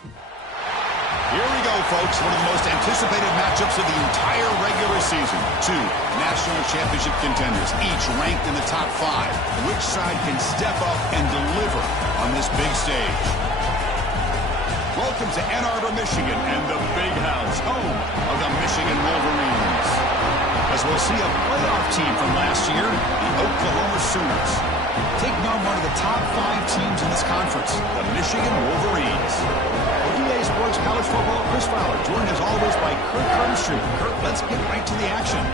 Here we go, folks. One of the most anticipated matchups of the entire regular season. Two national championship contenders, each ranked in the top 5. Which side can step up and deliver on this big stage? Welcome to Ann Arbor, Michigan, and the Big House, home of the Michigan Wolverines. As we'll see a playoff team from last year, the Oklahoma Sooners, taking on one of the top 5 teams in this conference, the Michigan Wolverines. EA Sports College Football, Chris Fowler, joined as always by Kurt Kernstreet. Kurt, let's get right to the action.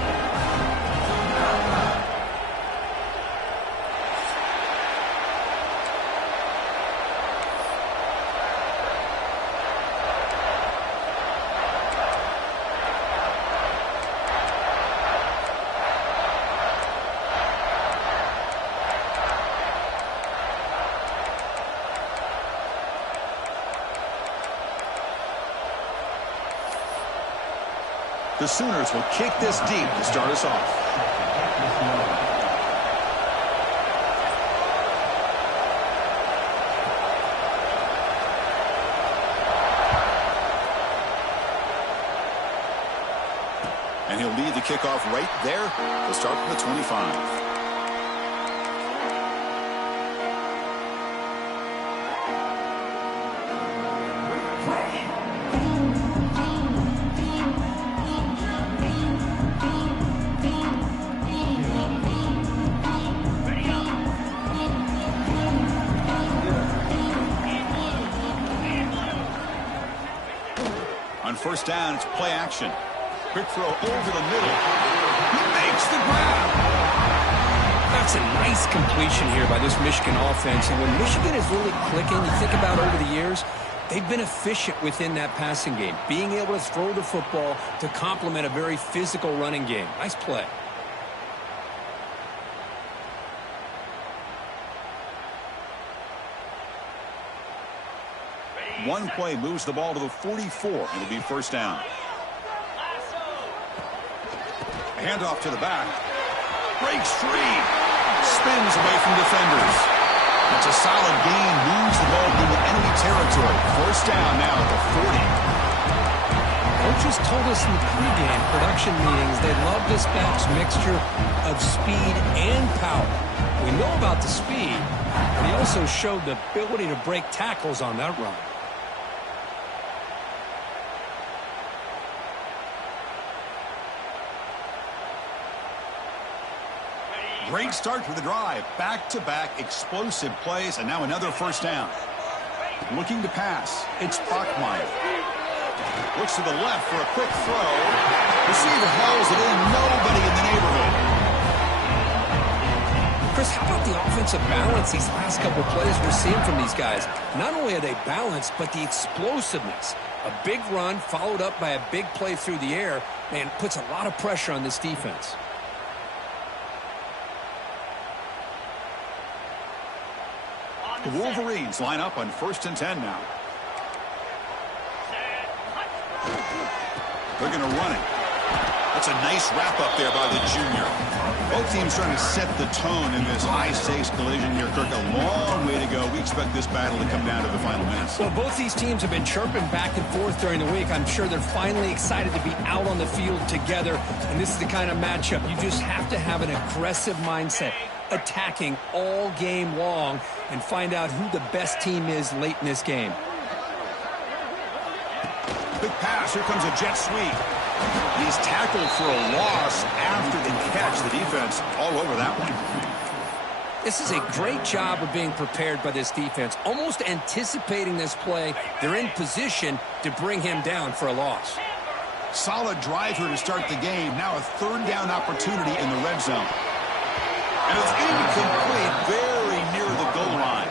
The Sooners will kick this deep to start us off. And he'll lead the kickoff right there. He'll start from the 25. First down, it's play action. Quick throw over the middle. He makes the grab. That's a nice completion here by this Michigan offense. And when Michigan is really clicking, you think about over the years, they've been efficient within that passing game, being able to throw the football to complement a very physical running game. Nice play. One play moves the ball to the 44. It'll be first down. A handoff to the back. Breaks free. Spins away from defenders. That's a solid gain. Moves the ball into enemy territory. First down now at the 40. Coaches told us in the pregame production meetings they love this back's mixture of speed and power. We know about the speed, but he also showed the ability to break tackles on that run. Great start to the drive. Back-to-back explosive plays, and now another first down. Looking to pass. It's Bachmeier. Looks to the left for a quick throw. Receiver hauls it in. Nobody in the neighborhood. Chris, how about the offensive balance these last couple of plays we're seeing from these guys? Not only are they balanced, but the explosiveness. A big run followed up by a big play through the air, man, puts a lot of pressure on this defense. The Wolverines line up on 1st and 10 now. They're going to run it. That's a nice wrap up there by the junior. Both teams trying to set the tone in this high-stakes collision here, Kirk. A long way to go. We expect this battle to come down to the final minutes. Well, both these teams have been chirping back and forth during the week. I'm sure they're finally excited to be out on the field together. And this is the kind of matchup you just have to have an aggressive mindset, attacking all game long, and find out who the best team is late in this game. Big pass. Here comes a jet sweep. He's tackled for a loss after the catch. The defense all over that one. This is a great job of being prepared by this defense, almost anticipating this play. They're in position to bring him down for a loss. Solid drive here to start the game. Now a third down opportunity in the red zone. And it's incomplete, very near the goal line.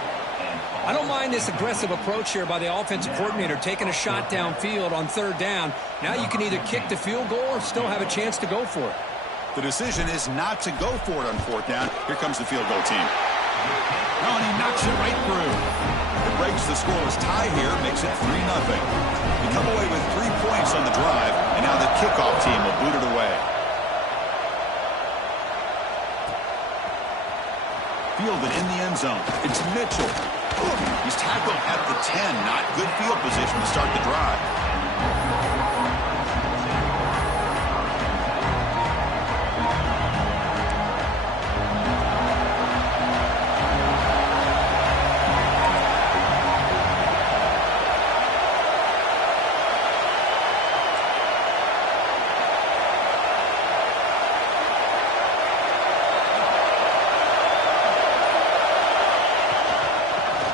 I don't mind this aggressive approach here by the offensive coordinator, taking a shot downfield on third down. Now you can either kick the field goal or still have a chance to go for it. The decision is not to go for it on fourth down. Here comes the field goal team. Oh, and he knocks it right through. It breaks the scoreless tie here, makes it 3-0. We come away with 3 points on the drive, and now the kickoff team will boot it away. field and in the end zone. It's Mitchell. He's tackled at the 10. Not good field position to start the drive.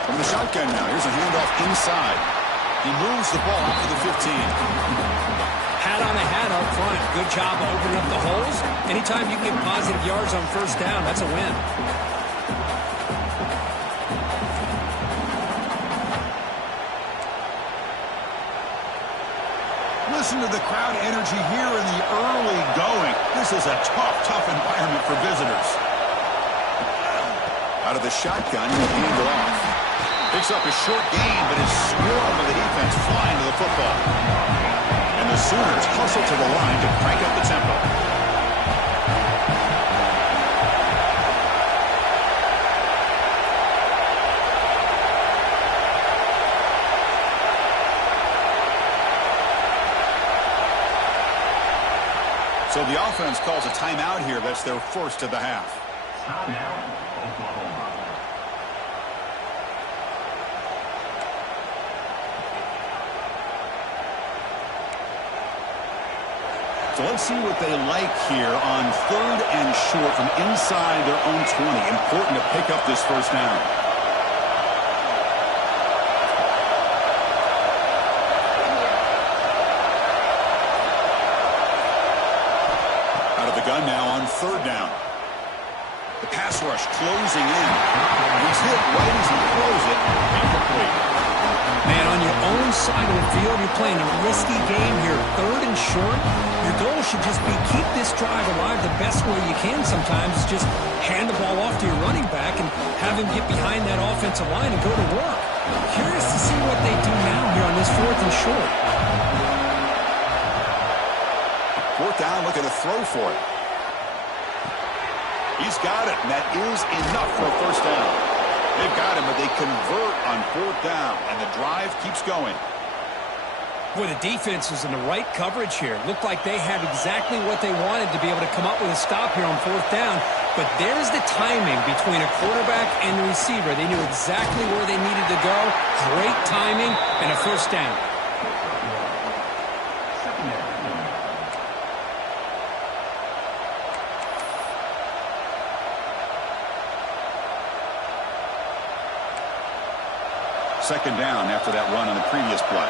From the shotgun now, here's a handoff inside. He moves the ball out to the 15. Hat on a hat up front. Good job of opening up the holes. Anytime you get positive yards on first down, that's a win. Listen to the crowd energy here in the early going. This is a tough environment for visitors. Out of the shotgun, he'll hand it off. Picks up a short gain, but is swarmed by the defense flying to the football. And the Sooners hustle to the line to crank up the tempo. So the offense calls a timeout here. That's their first of the half. So let's see what they like here on 3rd and short from inside their own 20. Important to pick up this first down. Out of the gun now on 3rd down. The pass rush closing in. He's hit right as he throws it. Incomplete. Man, on your own side of the field, you're playing a risky game here. 3rd and short. Your goal should just be keep this drive alive the best way you can sometimes. Just hand the ball off to your running back and have him get behind that offensive line and go to work. Curious to see what they do now here on this 4th and short. 4th down, looking to throw for it. He's got it, and that is enough for a first down. They've got him, but they convert on 4th down, and the drive keeps going. Boy, the defense was in the right coverage here. Looked like they had exactly what they wanted to be able to come up with a stop here on 4th down. But there's the timing between a quarterback and the receiver. They knew exactly where they needed to go. Great timing and a first down. Second down after that run on the previous play.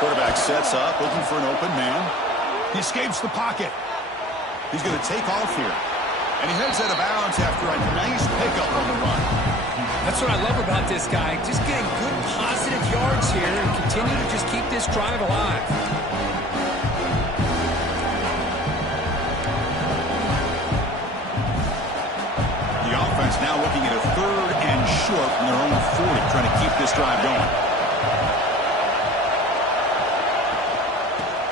Quarterback sets up, looking for an open man. He escapes the pocket. He's going to take off here. And he heads out of bounds after a nice pickup on the run. That's what I love about this guy. Just getting good positive yards here and continue to just keep this drive alive. The offense now looking at a 3rd and short from their own 40, trying to keep this drive going.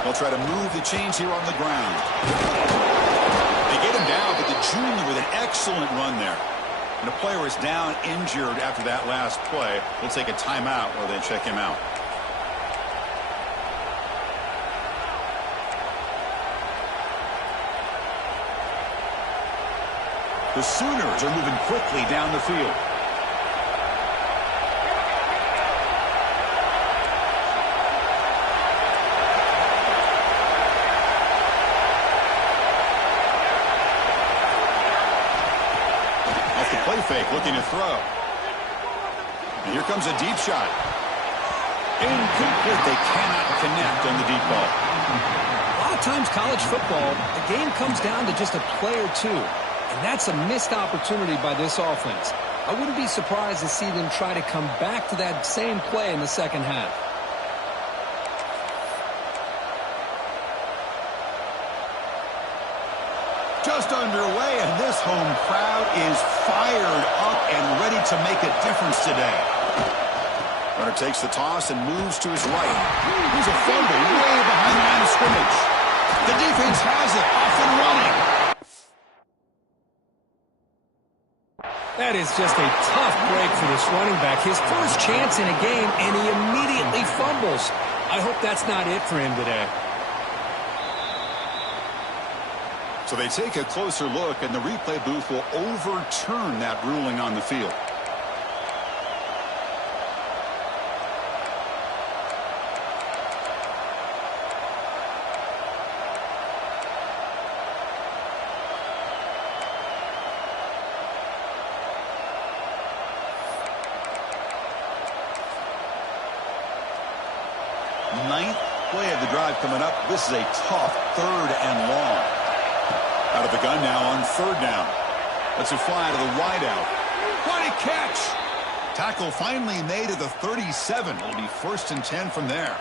They'll try to move the chains here on the ground. They get him down, but the junior with an excellent run there. And the player is down injured after that last play. They'll take a timeout or they check him out. The Sooners are moving quickly down the field. Play fake, looking to throw. And here comes a deep shot. Incomplete. They cannot connect on the deep ball. A lot of times college football, the game comes down to just a play or two. And that's a missed opportunity by this offense. I wouldn't be surprised to see them try to come back to that same play in the second half. Just underway, and this home crowd is fired up and ready to make a difference today. Runner takes the toss and moves to his right. There's a fumble way behind the line of scrimmage. The defense has it, off and running. That is just a tough break for this running back. His first chance in a game, and he immediately fumbles. I hope that's not it for him today. So they take a closer look, and the replay booth will overturn that ruling on the field. Ninth play of the drive coming up. This is a tough 3rd and long. Out of the gun now on 3rd down. Let's it fly to the wideout. What a catch! Tackle finally made at the 37. It'll be 1st and 10 from there.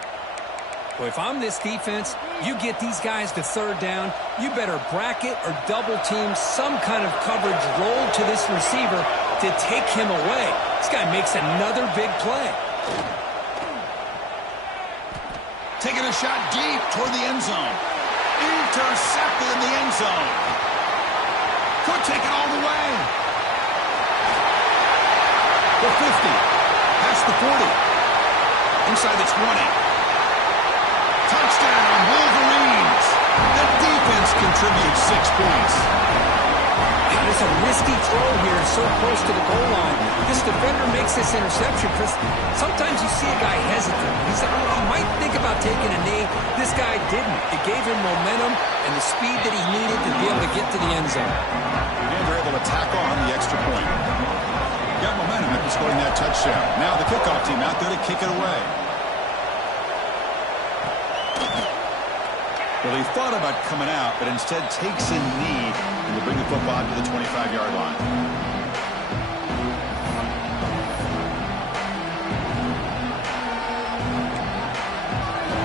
Well, if I'm this defense, you get these guys to 3rd down, you better bracket or double team some kind of coverage roll to this receiver to take him away. This guy makes another big play. Taking a shot deep toward the end zone. Intercepted in the end zone. Could take it all the way. The 50. Past the 40. Inside the 20. Touchdown, Wolverines. The defense contributes 6 points. It's a risky throw here, so close to the goal line. This defender makes this interception, Chris. Sometimes you see a guy hesitant. He might think about taking a knee. This guy didn't. It gave him momentum and the speed that he needed to be able to get to the end zone. And they're able to tack on the extra point. Got momentum after scoring that touchdown. Now the kickoff team out there to kick it away. Well, he thought about coming out, but instead takes a knee and will bring the football to the 25-yard line.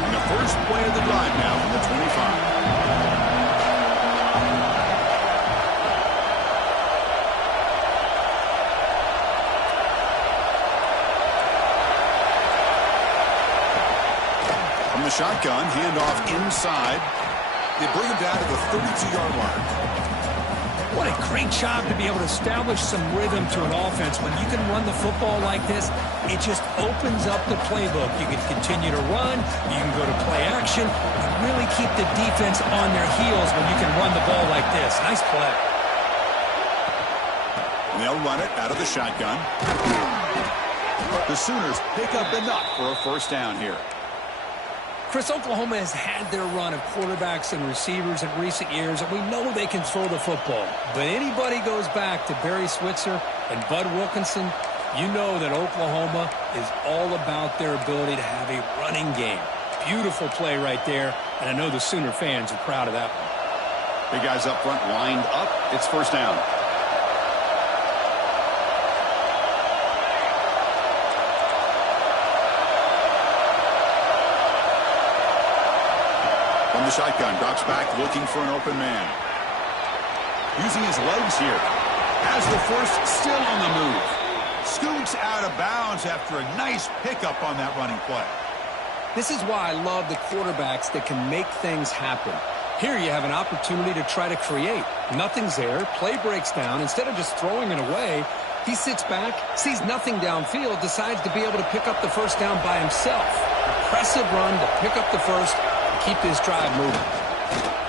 And the first play of the drive now from the 25. The shotgun, handoff inside. They bring him down to the 32-yard line. What a great job to be able to establish some rhythm to an offense. When you can run the football like this, it just opens up the playbook. You can continue to run, you can go to play action, and really keep the defense on their heels when you can run the ball like this. Nice play. And they'll run it out of the shotgun. The Sooners pick up enough for a 1st down here. Chris, Oklahoma has had their run of quarterbacks and receivers in recent years, and we know they can throw the football. But anybody goes back to Barry Switzer and Bud Wilkinson, you know that Oklahoma is all about their ability to have a running game. Beautiful play right there, and I know the Sooner fans are proud of that one. Big guys up front lined up. It's 1st down. The shotgun drops back looking for an open man. Using his legs here. Has the first still on the move. Scoots out of bounds after a nice pickup on that running play. This is why I love the quarterbacks that can make things happen. Here you have an opportunity to try to create. Nothing's there. Play breaks down. Instead of just throwing it away, he sits back, sees nothing downfield, decides to be able to pick up the 1st down by himself. Impressive run to pick up the first. Keep this drive moving.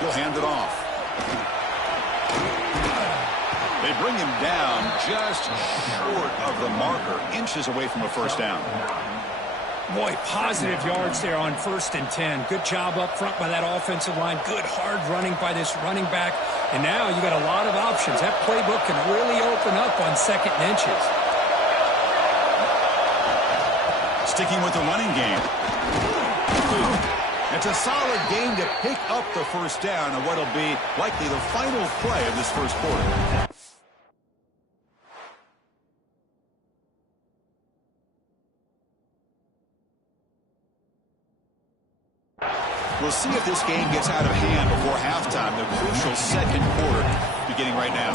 He'll hand it off. They bring him down just short of the marker, inches away from a 1st down. Boy, positive yards there on 1st and 10. Good job up front by that offensive line. Good hard running by this running back. And now you got a lot of options. That playbook can really open up on 2nd and inches. Sticking with the running game. It's a solid game to pick up the 1st down on what will be likely the final play of this 1st quarter. We'll see if this game gets out of hand before halftime, the crucial 2nd quarter beginning right now.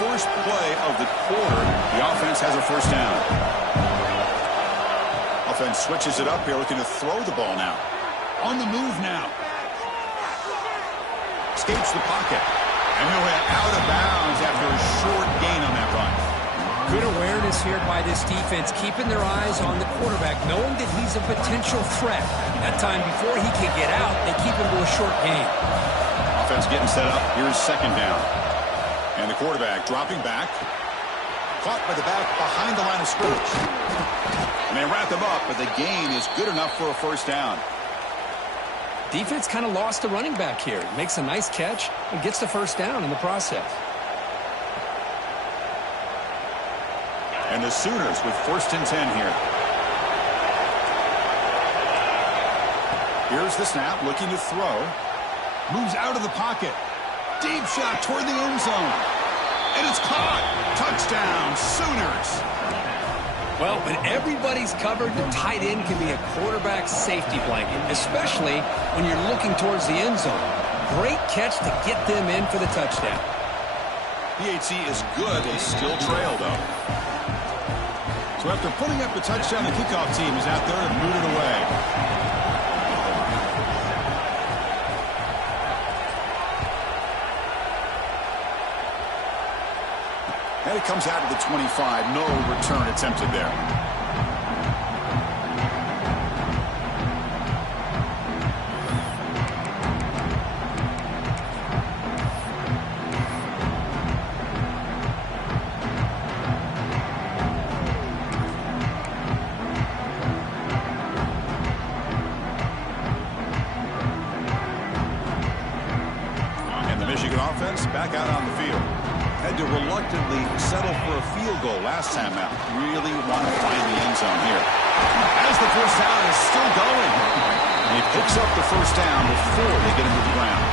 first play of the quarter, the offense has a first down. Offense switches it up here, looking to throw the ball now. On the move now. Escapes the pocket. And he'll hit out of bounds after a short gain on that run. Good awareness here by this defense, keeping their eyes on the quarterback, knowing that he's a potential threat. That time before he can get out, they keep him to a short gain. Offense getting set up. Here's second down. And the quarterback dropping back. Caught by the back behind the line of scrimmage. And they wrap him up, but the gain is good enough for a first down. Defense kind of lost the running back here. Makes a nice catch and gets the first down in the process. And the Sooners with 1st and 10 here. Here's the snap, looking to throw. Moves out of the pocket. Deep shot toward the end zone. And it's caught. Touchdown, Sooners. Well, when everybody's covered, the tight end can be a quarterback's safety blanket, especially when you're looking towards the end zone. Great catch to get them in for the touchdown. PAT is good. They still trail, though. So after putting up a touchdown, the kickoff team is out there and booted away. And it comes out of the 25. No return attempted there. Back out on the field. Had to reluctantly settle for a field goal last time out. Really want to find the end zone here. As the first down is still going. And he picks up the first down before they get him to the ground.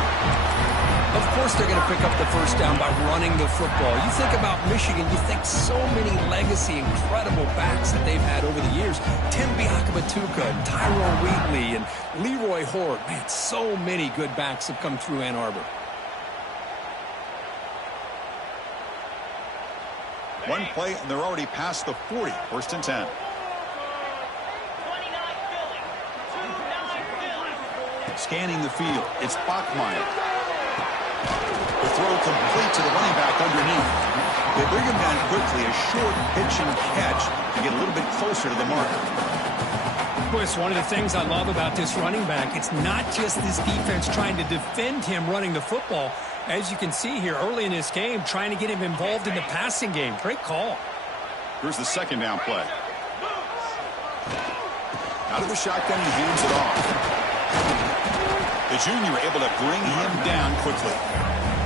Of course they're going to pick up the first down by running the football. You think about Michigan, you think so many legacy, incredible backs that they've had over the years. Tim Biakabatuka and Tyrone Wheatley and Leroy Horde. Man, so many good backs have come through Ann Arbor. One play, and they're already past the 40. 1st and 10. Scanning the field. It's Bachmeier. The throw complete to the running back underneath. They bring him down quickly. A short pitch and catch to get a little bit closer to the marker. Boy, it's one of the things I love about this running back. It's not just this defense trying to defend him running the football. As you can see here early in this game, trying to get him involved in the passing game. Great call. Here's the second down play. Out of the shotgun, he hands it off. The junior able to bring him down quickly.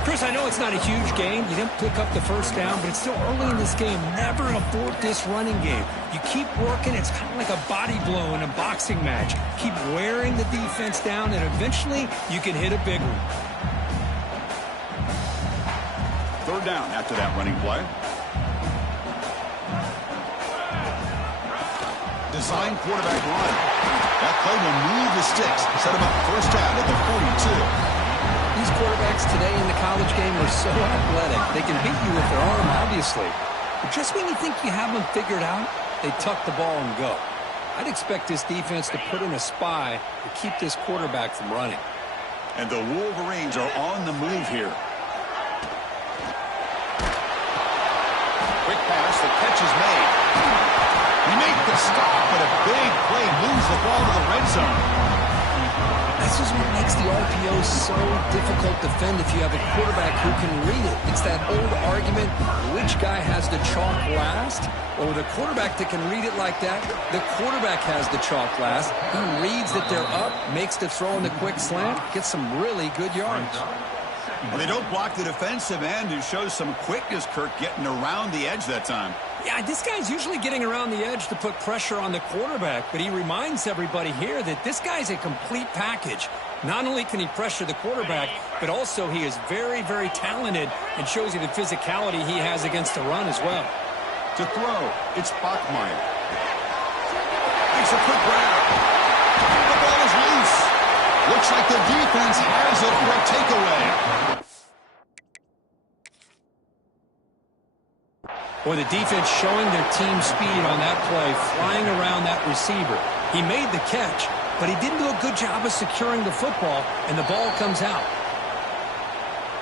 Chris, I know it's not a huge game. You didn't pick up the first down, but it's still early in this game. Never abort this running game. You keep working. It's kind of like a body blow in a boxing match. Keep wearing the defense down, and eventually you can hit a big one. Third down after that running play. Design quarterback run. That play will move the sticks. Set him up first down at the 42. These quarterbacks today in the college game are so athletic. They can beat you with their arm, obviously. But just when you think you have them figured out, they tuck the ball and go. I'd expect this defense to put in a spy to keep this quarterback from running. And the Wolverines are on the move here. Quick pass, the catch is made. He made the stop, but a big play moves the ball to the red zone. This is what makes the RPO so difficult to defend if you have a quarterback who can read it. It's that old argument, which guy has the chalk last? Well, with a quarterback that can read it like that, the quarterback has the chalk last. He reads that they're up, makes the throw in the quick slant, gets some really good yards. Well, they don't block the defensive end, who shows some quickness, Kirk, getting around the edge that time. Yeah, this guy's usually getting around the edge to put pressure on the quarterback, but he reminds everybody here that this guy's a complete package. Not only can he pressure the quarterback, but also he is very, very talented and shows you the physicality he has against the run as well. To throw, it's Bachmeier. Makes a quick grab. The ball is loose. Looks like the defense has it for a takeaway. Boy, the defense showing their team speed on that play, flying around that receiver. He made the catch, but he didn't do a good job of securing the football, and the ball comes out.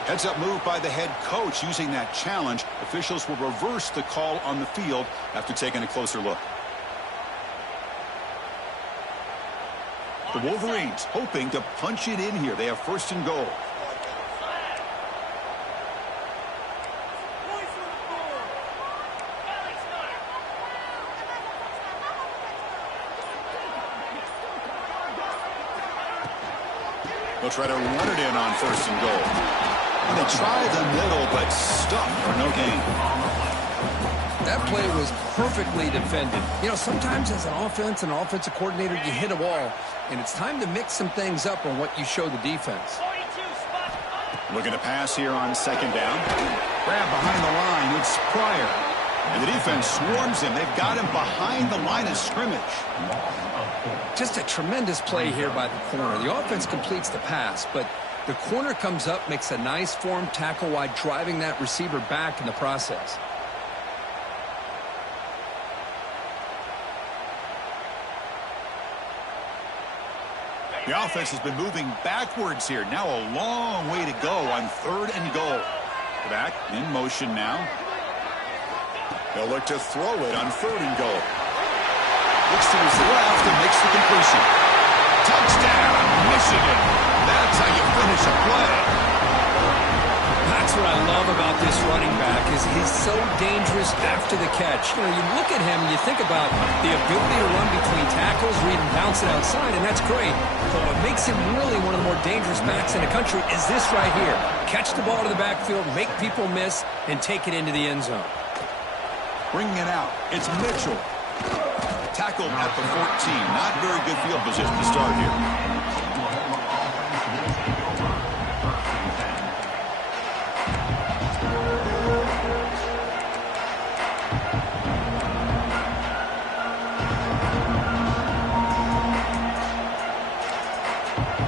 Heads-up move by the head coach using that challenge. Officials will reverse the call on the field after taking a closer look. The Wolverines hoping to punch it in here. They have first and goal. They'll try to run it in on first and goal. And they try the middle, but stuck for no gain. That play was perfectly defended. You know, sometimes as an offensive coordinator, you hit a wall, and it's time to mix some things up on what you show the defense. Looking to pass here on second down. Grab behind the line. It's Pryor. And the defense swarms him. They've got him behind the line of scrimmage. Just a tremendous play here by the corner. The offense completes the pass, but the corner comes up, makes a nice form tackle while driving that receiver back in the process. The offense has been moving backwards here. Now a long way to go on third and goal. Back in motion now. They'll look to throw it on third and goal. Looks to his left and makes the completion. Touchdown, Michigan. That's how you finish a play. That's what I love about this running back is he's so dangerous after the catch. You know, you look at him and you think about the ability to run between tackles or even bounce it outside, and that's great. But what makes him really one of the more dangerous backs in the country is this right here. Catch the ball to the backfield, make people miss, and take it into the end zone. Bringing it out, it's Mitchell. Tackled at the 14. Not very good field position to start here.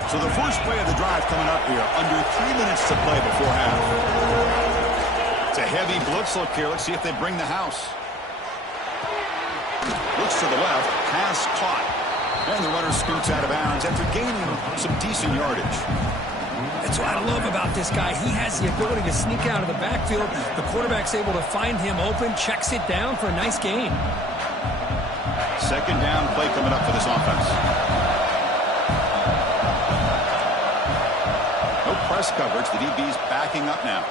So the first play of the drive coming up here. Under 3 minutes to play before half. It's a heavy blitz look here. Let's see if they bring the house. Looks to the left, pass caught. And the runner scoots out of bounds after gaining some decent yardage. That's what I love about this guy. He has the ability to sneak out of the backfield. The quarterback's able to find him open, checks it down for a nice gain. Second down play coming up for this offense. No press coverage. The DB's backing up now.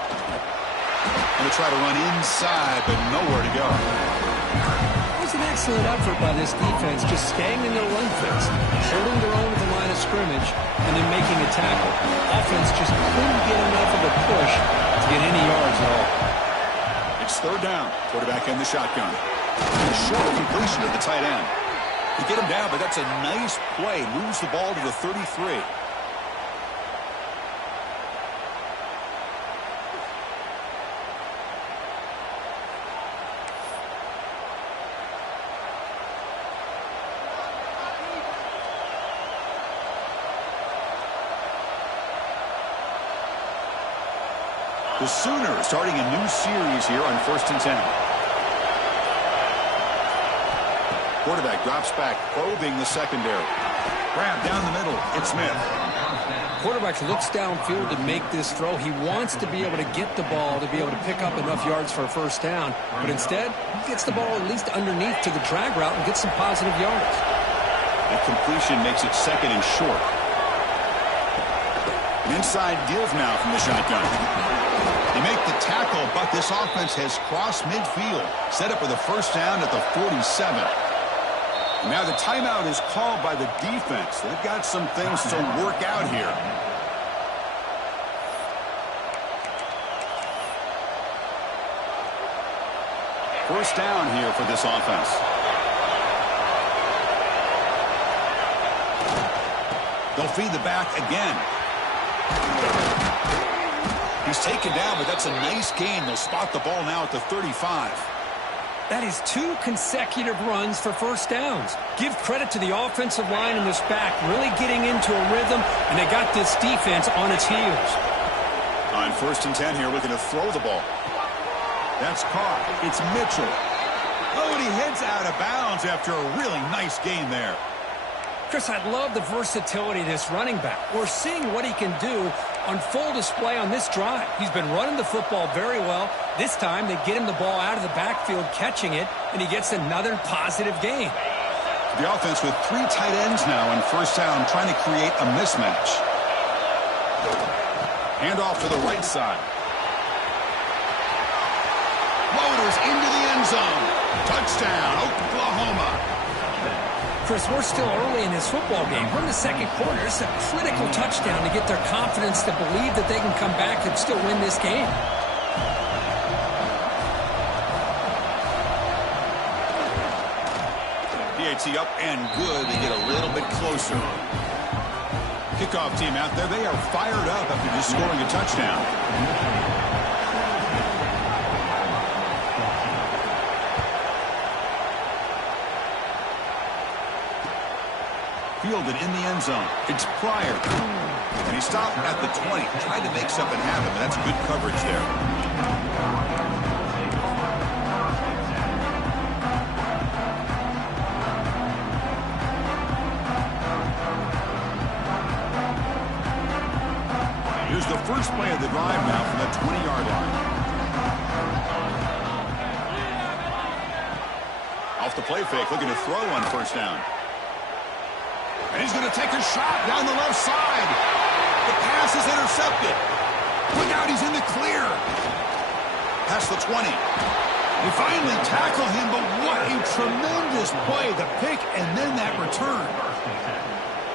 Going to try to run inside, but nowhere to go. An excellent effort by this defense, just staying in their run fence, holding their own at the line of scrimmage, and then making a tackle. Offense just couldn't get enough of a push to get any yards at all. It's third down. Quarterback in the shotgun. Short completion to the tight end. You get him down, but that's a nice play. Moves the ball to the 33. The Sooners starting a new series here on 1st and 10. Quarterback drops back, probing the secondary. Grab down the middle. It's Smith. Quarterback looks downfield to make this throw. He wants to be able to get the ball to be able to pick up enough yards for a first down. But instead, he gets the ball at least underneath to the drag route and gets some positive yards. The completion makes it second and short. An inside give now from the shotgun. They make the tackle, but this offense has crossed midfield. Set up with a first down at the 47. And now the timeout is called by the defense. They've got some things to work out here. First down here for this offense. They'll feed the back again. He's taken down, but that's a nice gain. They'll spot the ball now at the 35. That is 2 consecutive runs for first downs. Give credit to the offensive line and this back really getting into a rhythm, and they got this defense on its heels. On 1st and 10 here, looking to throw the ball. That's caught. It's Mitchell. Oh, and he heads out of bounds after a really nice game there. Chris, I love the versatility of this running back. We're seeing what he can do on full display on this drive. He's been running the football very well. This time, they get him the ball out of the backfield, catching it, and he gets another positive gain. The offense with 3 tight ends now on first down, trying to create a mismatch. Handoff to the right side. Loaders into the end zone. Touchdown, Oklahoma. Chris, we're still early in this football game. We're in the second quarter. It's a critical touchdown to get their confidence to believe that they can come back and still win this game. PAT up and good. They get a little bit closer. Kickoff team out there. They are fired up after just scoring a touchdown. Fielded in the end zone. It's Pryor. And he stopped at the 20. Tried to make something happen, but that's good coverage there. Here's the first play of the drive now from the 20-yard line. Off the play fake, looking to throw on first down. And he's going to take a shot down the left side. The pass is intercepted. Look out, he's in the clear. Past the 20. They finally tackle him, but what a tremendous play. The pick and then that return.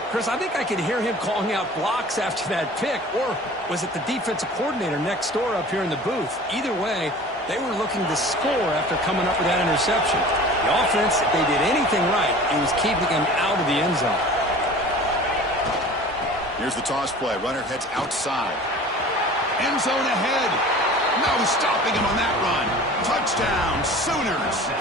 Chris, I think I could hear him calling out blocks after that pick, or was it the defensive coordinator next door up here in the booth? Either way, they were looking to score after coming up with that interception. The offense, if they did anything right, it was keeping him out of the end zone. Here's the toss play. Runner heads outside. End zone ahead. No stopping him on that run. Touchdown, Sooners.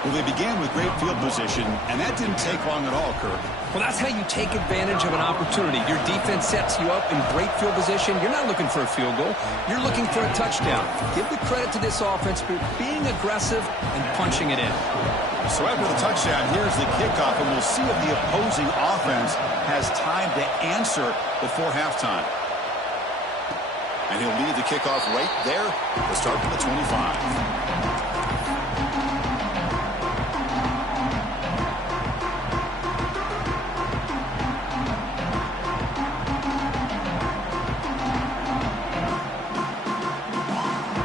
Well, they began with great field position, and that didn't take long at all, Kirk. Well, that's how you take advantage of an opportunity. Your defense sets you up in great field position. You're not looking for a field goal. You're looking for a touchdown. Give the credit to this offense for being aggressive and punching it in. So after the touchdown, here's the kickoff, and we'll see if the opposing offense has time to answer before halftime. And he'll lead the kickoff right there to start from the 25.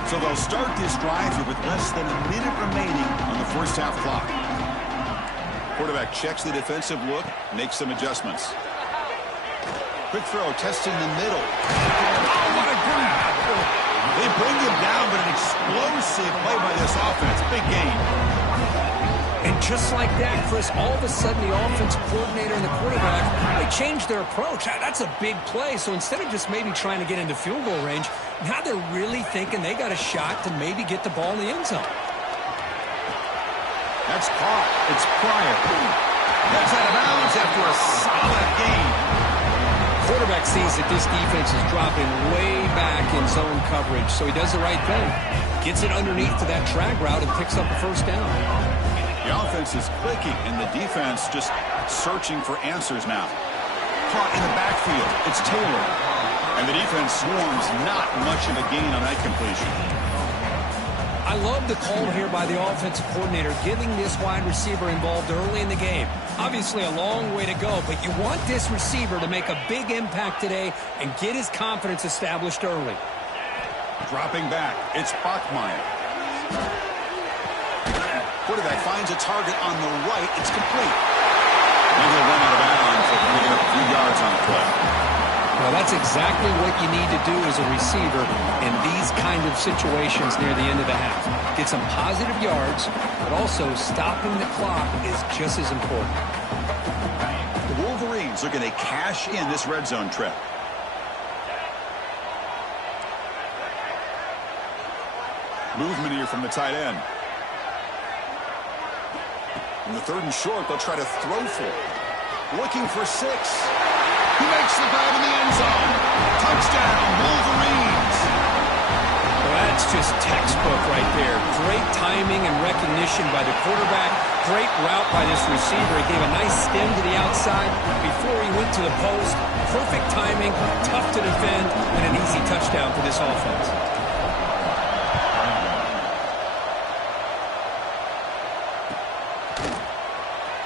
So they'll start this drive here with less than a minute remaining on the first half clock. Quarterback checks the defensive look, makes some adjustments. Quick throw, testing the middle. Oh, what a grab! They bring him down, but an explosive play by this offense. Big game. And just like that, Chris, all of a sudden the offensive coordinator and the quarterback, they changed their approach. That's a big play. So instead of just maybe trying to get into field goal range, now they're really thinking they got a shot to maybe get the ball in the end zone. That's caught. It's Pryor. That's out of bounds after a solid game. Quarterback sees that this defense is dropping way back in zone coverage, so he does the right thing. Gets it underneath to that drag route and picks up a first down. The offense is clicking, and the defense just searching for answers now. Caught in the backfield. It's Taylor. And the defense swarms, not much of a gain on that completion. I love the call here by the offensive coordinator, getting this wide receiver involved early in the game. Obviously a long way to go, but you want this receiver to make a big impact today and get his confidence established early. Dropping back, it's Bachmeier. Quarterback finds a target on the right. It's complete. And he'll run out of bounds after picking up a few yards on the play. Well, that's exactly what you need to do as a receiver in these kind of situations near the end of the half. Get some positive yards, but also stopping the clock is just as important. The Wolverines are going to cash in this red zone trip. Movement here from the tight end. In the third and short, they'll try to throw for it. Looking for 6. He makes the grab in the end zone. Touchdown, Wolverines. Well, that's just textbook timing and recognition by the quarterback. Great route by this receiver. He gave a nice stem to the outside before he went to the post. Perfect timing, tough to defend, and an easy touchdown for this offense.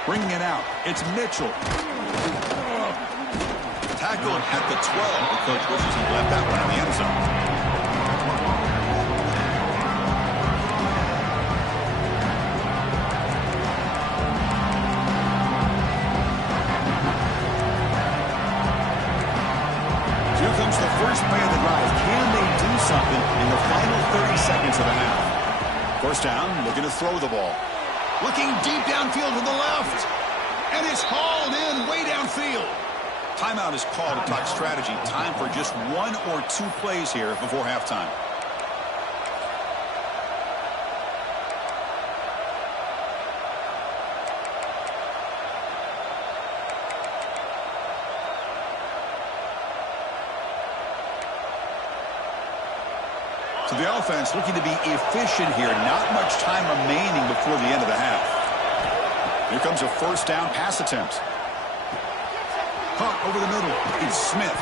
Bringing it out, it's Mitchell. Tackled at the 12. The coach wishes he left that one in the end zone. The first play of the drive. Can they do something in the final 30 seconds of the half? First down, looking to throw the ball. Looking deep downfield to the left. And it's hauled in way downfield. Timeout is called to talk strategy. Time for just 1 or 2 plays here before halftime. So the offense looking to be efficient here. Not much time remaining before the end of the half. Here comes a first down pass attempt. Caught over the middle. It's Smith.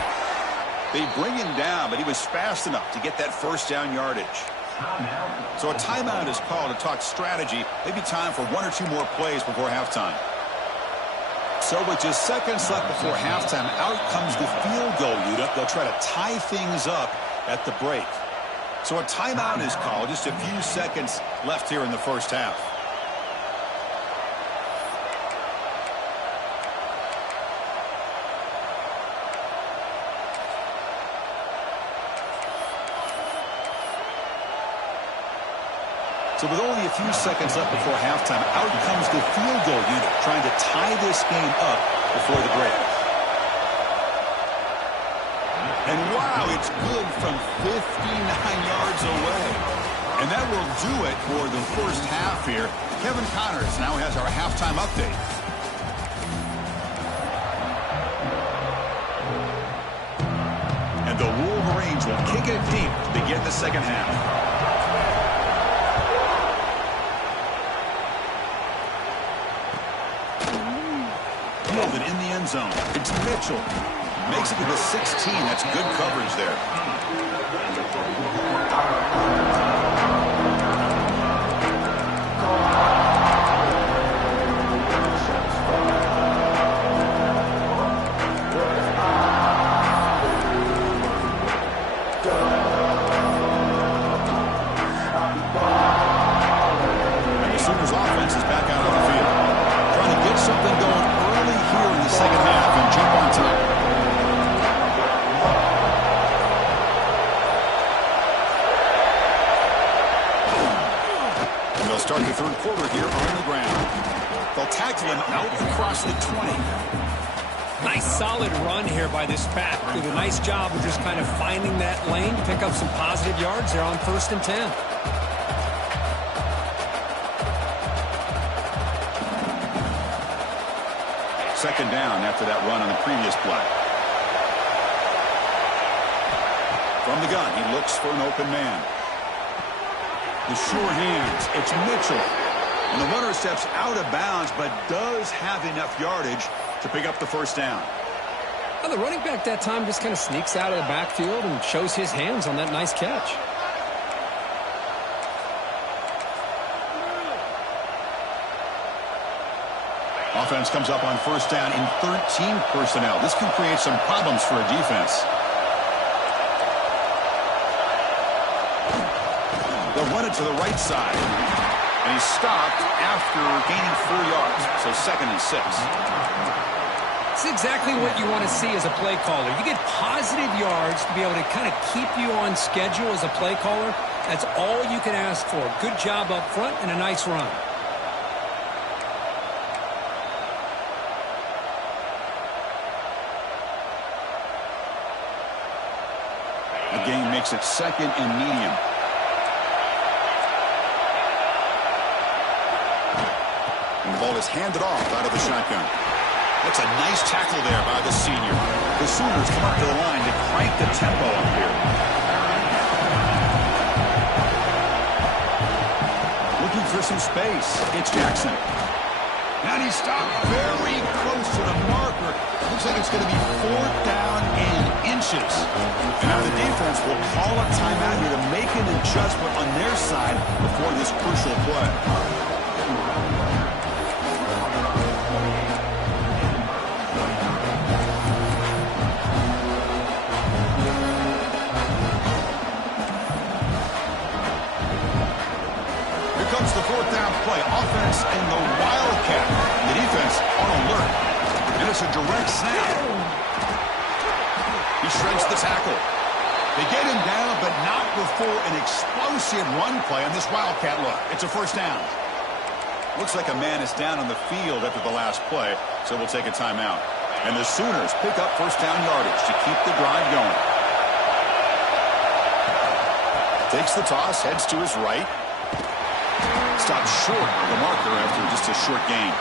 They bring him down, but he was fast enough to get that first down yardage. So a timeout is called to talk strategy. Maybe time for 1 or 2 more plays before halftime. So with just seconds left before halftime, out comes the field goal unit. They'll try to tie things up at the break. So a timeout is called. Just a few seconds left here in the first half. So with only a few seconds left before halftime, out comes the field goal unit trying to tie this game up before the break. And wow, it's good from 59 yards away. And that will do it for the first half here. Kevin Connors now has our halftime update. And the Wolverines will kick it deep to begin the second half. Fielded in the end zone. It's Mitchell. Makes it to the 16. That's good coverage there. And the Sooners offense is back out on the field. Trying to get something going early here in the second half and jump on top. Start the third quarter here on the ground. They'll tackle him out across the 20. Nice solid run here by this back. Did a nice job of just kind of finding that lane to pick up some positive yards there on 1st and 10. Second down after that run on the previous play. From the gun, he looks for an open man. The sure hands, it's Mitchell. And the runner steps out of bounds, but does have enough yardage to pick up the first down. Well, the running back that time just kind of sneaks out of the backfield and shows his hands on that nice catch. Offense comes up on first down in 13 personnel. This can create some problems for a defense. They'll run it to the right side. And he's stopped after gaining 4 yards. So 2nd and 6. It's exactly what you want to see as a play caller. You get positive yards to be able to kind of keep you on schedule as a play caller. That's all you can ask for. Good job up front and a nice run. The game makes it 2nd and medium. And the ball is handed off out of the shotgun. That's a nice tackle there by the senior. The Sooners come up to the line to crank the tempo up here. Looking some space. It's Jackson. And he stopped very close to the marker. Looks like it's going to be 4th down and inches. And now the defense will call a timeout here to make an adjustment on their side before this crucial play. Comes the 4th down play. Offense in the Wildcat. The defense on alert. And it's a direct snap. He shreds the tackle. They get him down, but not before an explosive run play on this Wildcat look. It's a 1st down. Looks like a man is down on the field after the last play, so we'll take a timeout. And the Sooners pick up 1st down yardage to keep the drive going. Takes the toss, heads to his right. Stopped short of the marker after just a short gain.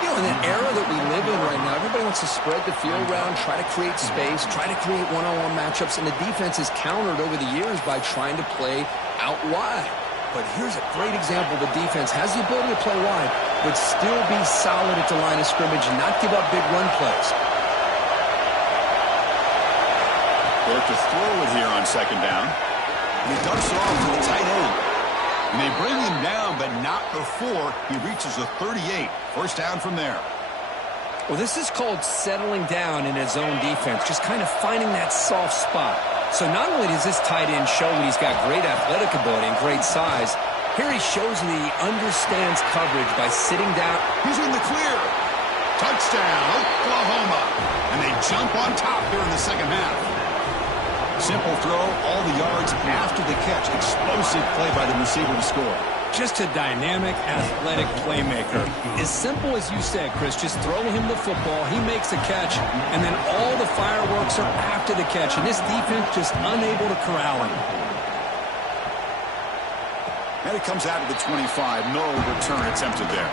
You know, in the era that we live in right now, everybody wants to spread the field around, try to create space, try to create one-on-one matchups, and the defense is countered over the years by trying to play out wide. But here's a great example. The defense has the ability to play wide, but still be solid at the line of scrimmage and not give up big run plays. They look to throw it here on 2nd down. And he dumps it off to the tight end. And they bring him down, but not before he reaches the 38. 1st down from there. Well, this is called settling down in his own defense, just kind of finding that soft spot. So not only does this tight end show that he's got great athletic ability and great size, here he shows that he understands coverage by sitting down. He's in the clear. Touchdown, Oklahoma. And they jump on top here in the 2nd half. Simple throw, all the yards after the catch. Explosive play by the receiver to score. Just a dynamic, athletic playmaker. As simple as you said, Chris, just throw him the football, he makes a catch, and then all the fireworks are after the catch. And this defense just unable to corral him. And it comes out of the 25. No return attempted there.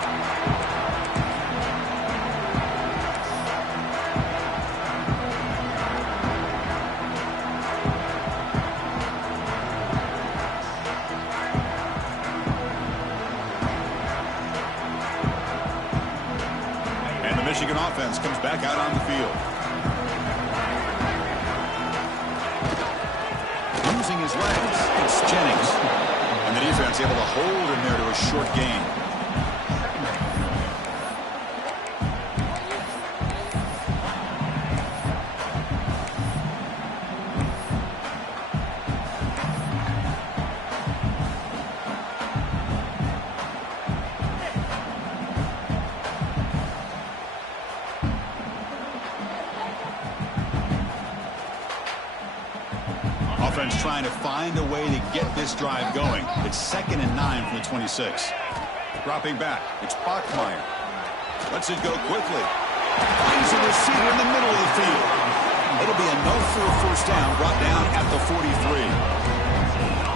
Michigan offense comes back out on the field. Using his legs, it's Jennings. And the defense able to hold him there to a short gain. Offense trying to find a way to get this drive going. It's 2nd and 9 from the 26. Dropping back, it's Bachmeier. Lets it go quickly. Finds a receiver in the middle of the field. It'll be enough for a 1st down, brought down at the 43.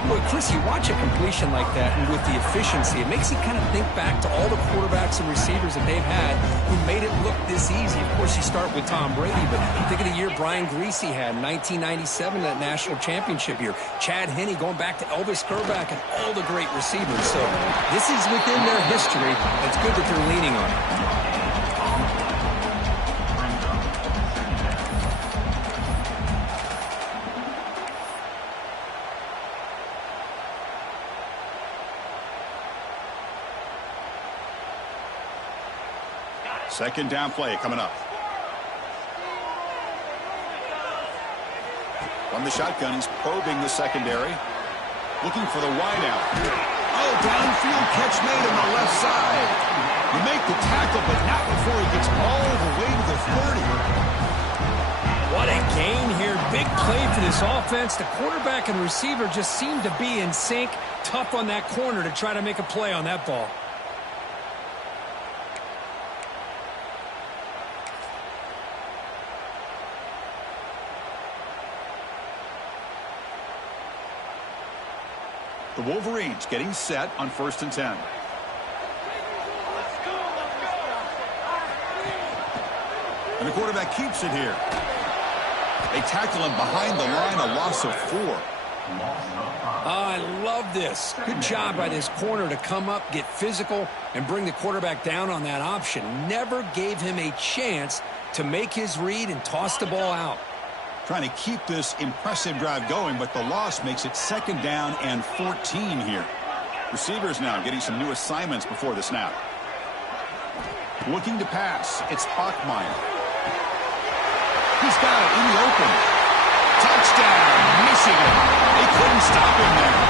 Boy, Chris, you watch a completion like that, and with the efficiency, it makes you kind of think back to all the quarterbacks and receivers that they've had who made it look this easy. Of course, you start with Tom Brady, but think of the year Brian Greasy had in 1997, that national championship year. Chad Henne going back to Elvis Kerback and all the great receivers. So this is within their history. It's good that they're leaning on it. Second down play coming up. From the shotgun, he's probing the secondary. Looking for the wideout. Oh, downfield catch made on the left side. You make the tackle, but not before he gets all the way to the 30. What a gain here. Big play for this offense. The quarterback and receiver just seem to be in sync. Tough on that corner to try to make a play on that ball. The Wolverines getting set on 1st and 10. And the quarterback keeps it here. They tackle him behind the line, a loss of 4. I love this. Good job by this corner to come up, get physical, and bring the quarterback down on that option. Never gave him a chance to make his read and toss the ball out. Trying to keep this impressive drive going, but the loss makes it 2nd down and 14 here. Receivers now getting some new assignments before the snap. Looking to pass. It's Bachmeyer. He's got it in the open. Touchdown, Michigan. They couldn't stop him there.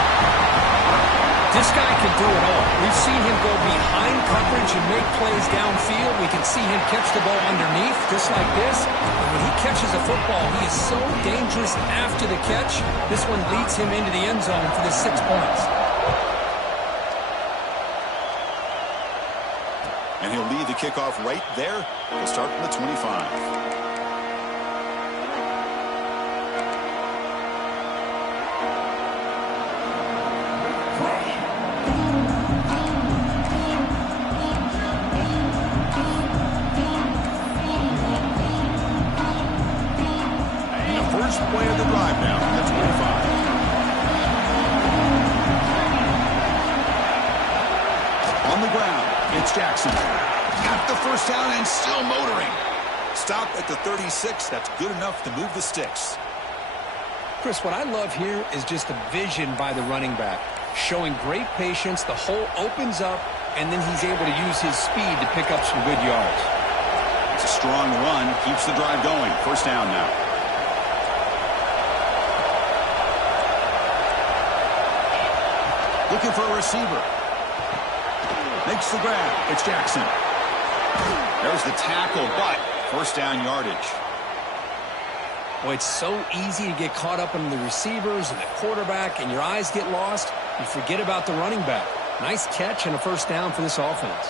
This guy can do it all. We've seen him go behind coverage and make plays downfield. We can see him catch the ball underneath, just like this. And when he catches a football, he is so dangerous after the catch. This one leads him into the end zone for the 6 points. And he'll lead the kickoff right there. He'll start from the 25. Play of the drive now from the 25. On the ground, it's Jackson. Got the first down and still motoring. Stop at the 36. That's good enough to move the sticks. Chris, what I love here is just the vision by the running back. Showing great patience, the hole opens up, and then he's able to use his speed to pick up some good yards. It's a strong run, keeps the drive going. First down now. Looking for a receiver. Makes the grab. It's Jackson. There's the tackle, but first down yardage. Boy, it's so easy to get caught up in the receivers and the quarterback, and your eyes get lost. You forget about the running back. Nice catch and a first down for this offense.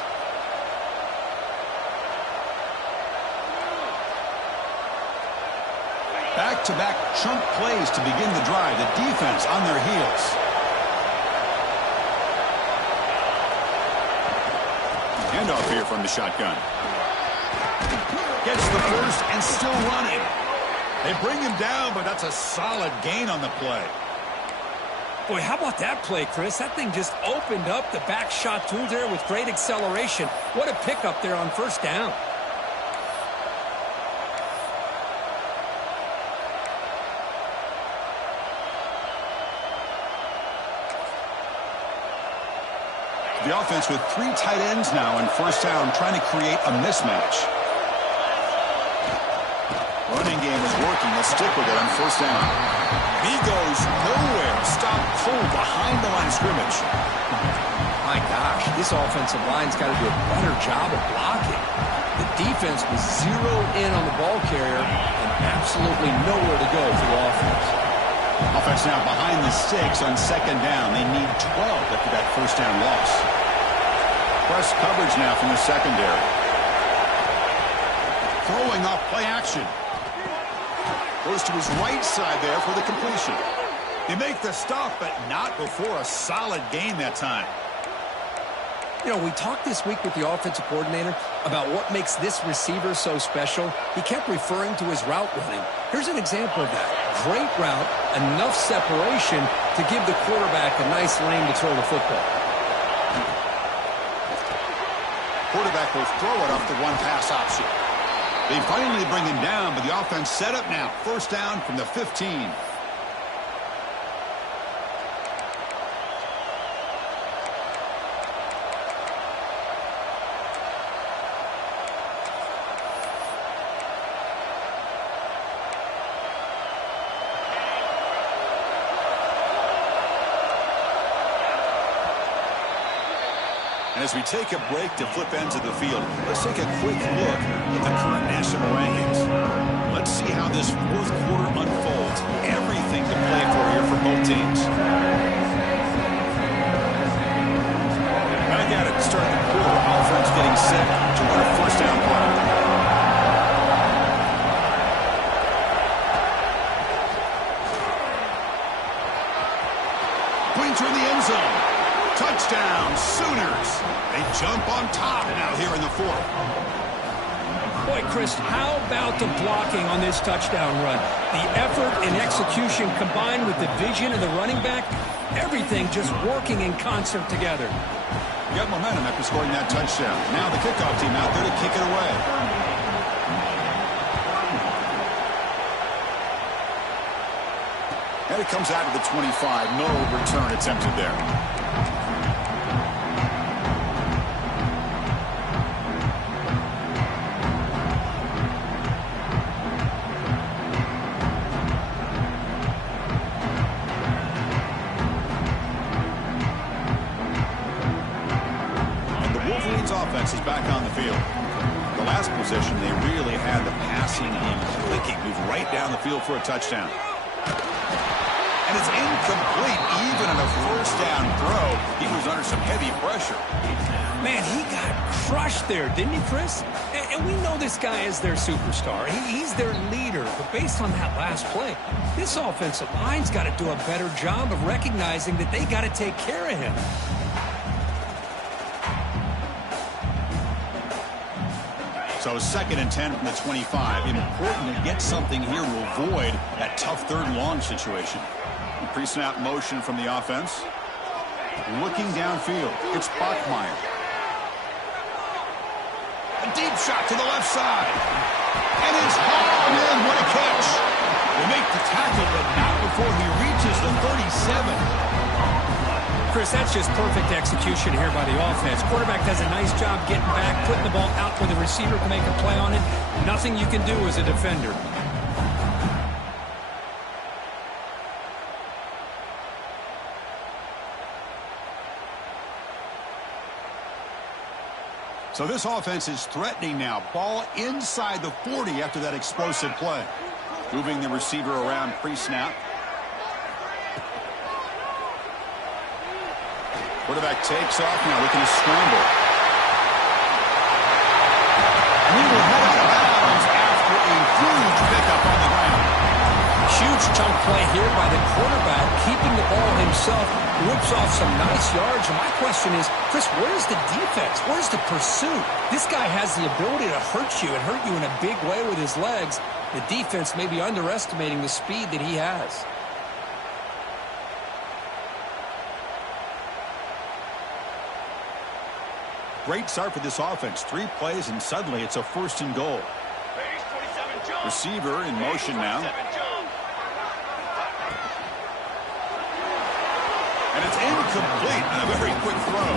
Back-to-back chunk plays to begin the drive. The defense on their heels. Handoff here from the shotgun. Gets the first and still running. They bring him down, but that's a solid gain on the play. Boy, how about that play, Chris? That thing just opened up the back shot through there with great acceleration. What a pickup there on first down. The offense with 3 tight ends now in first down, trying to create a mismatch. Running game is working. They'll stick with it on first down. He goes nowhere. Stop cold behind the line of scrimmage. My gosh, this offensive line's got to do a better job of blocking. The defense was zeroed in on the ball carrier and absolutely nowhere to go for the offense. Offense now behind the 6 on second down. They need 12 after that first down loss. Press coverage now from the secondary. Throwing off play action. Goes to his right side there for the completion. They make the stop, but not before a solid gain that time. You know, we talked this week with the offensive coordinator about what makes this receiver so special. He kept referring to his route running. Here's an example of that. Great route, enough separation to give the quarterback a nice lane to throw the football. Quarterback will throw it off the one pass option. They finally bring him down, but the offense set up now. First down from the 15. And as we take a break to flip ends of the field, let's take a quick look at the current national rankings. Let's see how this fourth quarter unfolds. Everything to play for here for both teams. Back at it to start the quarter. Offense getting set to run a first down play. Pointer in the end zone. Touchdown, Sooners. They jump on top now here in the fourth. Boy, Chris, how about the blocking on this touchdown run? The effort and execution combined with the vision of the running back, everything just working in concert together. You got momentum after scoring that touchdown. Now the kickoff team out there to kick it away. And it comes out to the 25. No return attempted there. Offense is back on the field. The last possession, they really had the passing and clicking move right down the field for a touchdown. And it's incomplete. Even in a first down throw, he was under some heavy pressure. Man, he got crushed there, didn't he, Chris? And we know this guy is their superstar. He's their leader. But based on that last play, this offensive line's got to do a better job of recognizing that they got to take care of him. So 2nd and 10 from the 25. Important to get something here to avoid that tough 3rd and long situation. Pre-snap motion from the offense. Looking downfield. It's Bachmeier. A deep shot to the left side. And it's hauled in. What a catch. Will make the tackle, but not before he reaches the 37. Chris, that's just perfect execution here by the offense. Quarterback does a nice job getting back, putting the ball out where the receiver can make a play on it. Nothing you can do as a defender. So this offense is threatening now. Ball inside the 40 after that explosive play. Moving the receiver around pre-snap. Quarterback takes off now, looking to scramble. And he will head out of bounds after a huge pickup on the ground. Huge chunk play here by the quarterback, keeping the ball himself, rips off some nice yards. And my question is, Chris, where's the defense? Where's the pursuit? This guy has the ability to hurt you and hurt you in a big way with his legs. The defense may be underestimating the speed that he has. Great start for this offense. 3 plays, and suddenly it's a 1st and goal. Receiver in motion now. And it's incomplete on a very quick throw.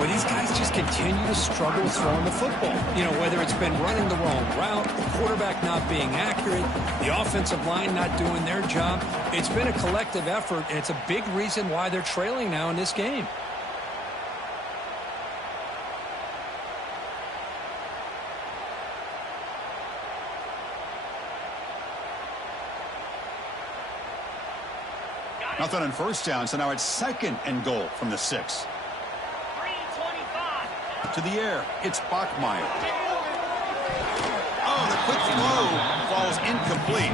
Well, these guys just continue to struggle throwing the football. You know, whether it's been running the wrong route, the quarterback not being accurate, the offensive line not doing their job. It's been a collective effort, and it's a big reason why they're trailing now in this game. Nothing on 1st down, so now it's 2nd and goal from the 6. To the air, it's Bachmeier. Oh, the quick throw falls incomplete.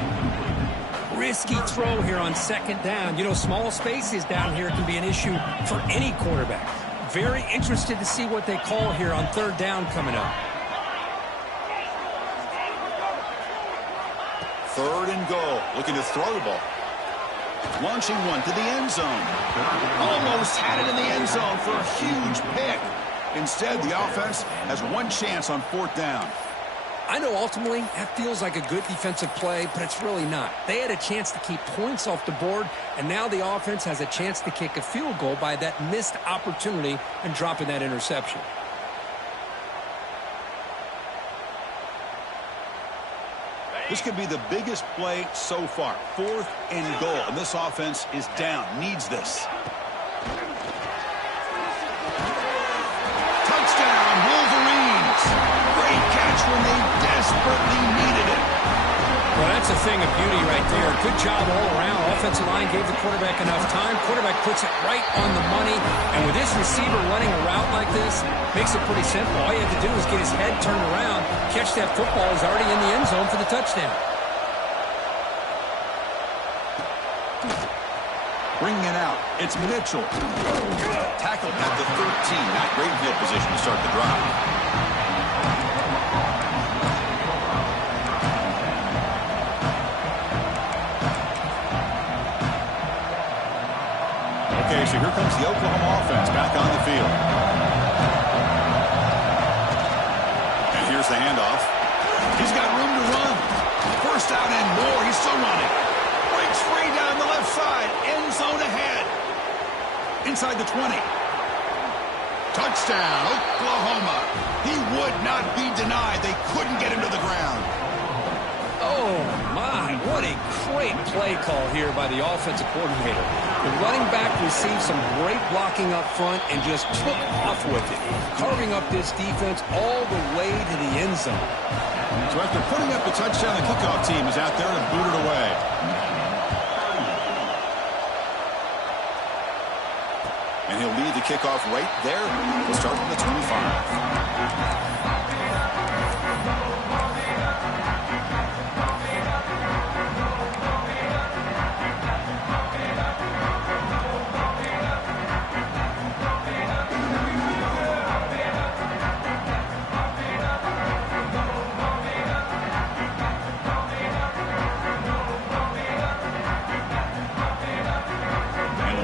Risky throw here on 2nd down. You know, small spaces down here can be an issue for any quarterback. Very interested to see what they call here on 3rd down coming up. 3rd and goal, looking to throw the ball. Launching one to the end zone. Almost had it in the end zone for a huge pick. Instead, the offense has one chance on 4th down. I know ultimately that feels like a good defensive play, but it's really not. They had a chance to keep points off the board, and now the offense has a chance to kick a field goal by that missed opportunity and dropping that interception. This could be the biggest play so far. 4th and goal, and this offense is down. Needs this. Touchdown, Wolverines! Great catch when they desperately needed it. Well, that's a thing of beauty right there. Good job all around. Offensive line gave the quarterback enough time. Quarterback puts it right on the money. And with this receiver running a route like this, makes it pretty simple. All you have to do is get his head turned around, catch that football. He's already in the end zone for the touchdown. Bringing it out, it's Mitchell. Tackled at the 13. Not great field position to start the drive. Okay, so here comes the Oklahoma offense back on the field. And here's the handoff. He's got room to run. First down and more. He's still running. Breaks free down the left side. End zone ahead. Inside the 20. Touchdown, Oklahoma. He would not be denied. They couldn't get him to the ground. Oh, my. What a great play call here by the offensive coordinator. The running back received some great blocking up front and just took off with it, carving up this defense all the way to the end zone. So after putting up the touchdown, the kickoff team is out there to boot it away. And he'll lead the kickoff right there. We'll start from the 25.